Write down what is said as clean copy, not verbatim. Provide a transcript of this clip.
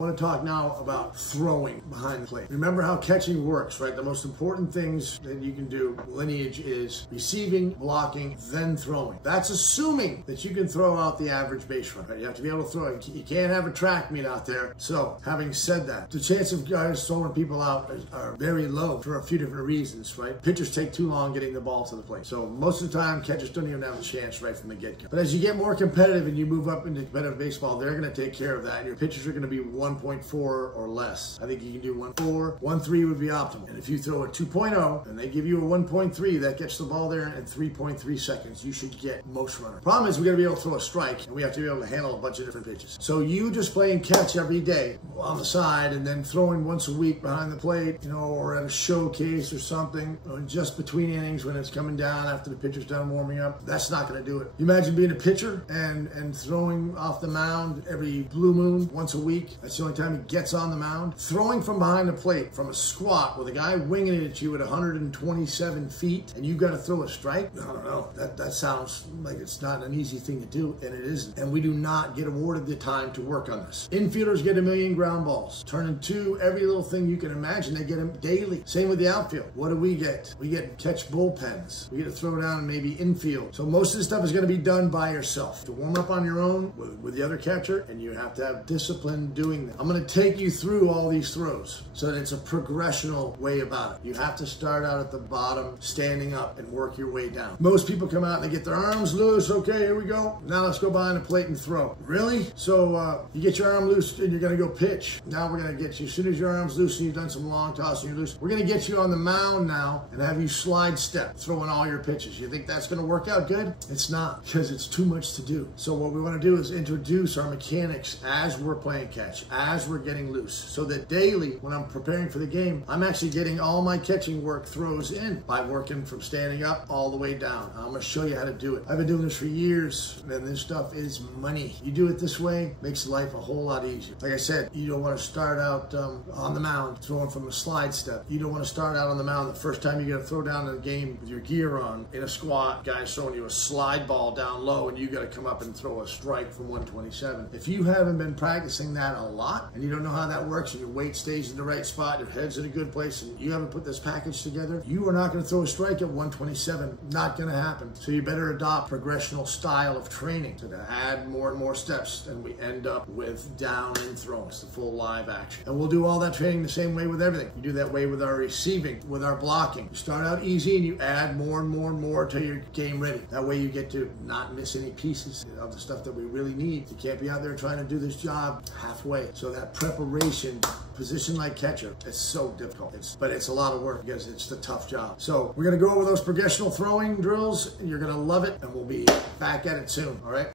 I want to talk now about throwing behind the plate. Remember how catching works, right? The most important things that you can do, lineage, is receiving, blocking, then throwing. That's assuming that you can throw out the average base run, right? You have to be able to throw it. You can't have a track meet out there. So, having said that, the chance of guys throwing people out are very low for a few different reasons, right? Pitchers take too long getting the ball to the plate. So, most of the time, catchers don't even have a chance right from the get-go. But as you get more competitive and you move up into competitive baseball, they're going to take care of that. And your pitchers are going to be 1.4 or less. I think you can do 1.4, 1.3 would be optimal. And if you throw a 2.0 and they give you a 1.3, that gets the ball there in 3.3 seconds. You should get most runners. Problem is we got to be able to throw a strike, and we have to be able to handle a bunch of different pitches. So you just playing catch every day on the side and then throwing once a week behind the plate, you know, or at a showcase or something, or just between innings when it's coming down after the pitcher's done warming up, that's not going to do it. You imagine being a pitcher and throwing off the mound every blue moon once a week. That's the only time he gets on the mound. Throwing from behind the plate from a squat with a guy winging it at you at 127 feet and you got to throw a strike? No. That sounds like it's not an easy thing to do, and it isn't. And we do not get awarded the time to work on this. Infielders get 1,000,000 ground balls. Turn into every little thing you can imagine. They get them daily. Same with the outfield. What do we get? We get catch bullpens. We get to throw down maybe infield. So most of the stuff is going to be done by yourself. To warm up on your own with the other catcher, and you have to have discipline doing that. I'm going to take you through all these throws so that it's a progressional way about it. You have to start out at the bottom, standing up, and work your way down. Most people come out and they get their arms loose. Okay, here we go. Now let's go behind the plate and throw. Really? So you get your arm loose and you're going to go pitch. Now we're going to get you, as soon as your arm's loose and you've done some long toss and you're loose, we're going to get you on the mound now and have you slide step, throwing all your pitches. You think that's going to work out good? It's not, because it's too much to do. So what we want to do is introduce our mechanics as we're playing catch, as we're getting loose, so that daily when I'm preparing for the game, I'm actually getting all my catching work throws in by working from standing up all the way down. I'm going to show you how to do it. I've been doing this for years, and this stuff is money. You do it this way, makes life a whole lot easier. Like I said, you don't want to start out on the mound throwing from a slide step. You don't want to start out on the mound the first time you got to throw down in a game with your gear on in a squat, guys throwing you a slide ball down low, and you got to come up and throw a strike from 127. If you haven't been practicing that a lot and you don't know how that works, and your weight stays in the right spot, your head's in a good place, and you haven't put this package together, you are not going to throw a strike at 127. Not going to happen. So you better adopt progressional style of training to add more and more steps, and we end up with down and throws, the full live action. And we'll do all that training the same way with everything. You do that way with our receiving, with our blocking. You start out easy and you add more and more and more till you're game ready. That way you get to not miss any pieces of the stuff that we really need. You can't be out there trying to do this job halfway. So that preparation, position like catcher, it's so difficult. But it's a lot of work because it's the tough job. So we're going to go over those progressional throwing drills, and you're going to love it, and we'll be back at it soon. All right?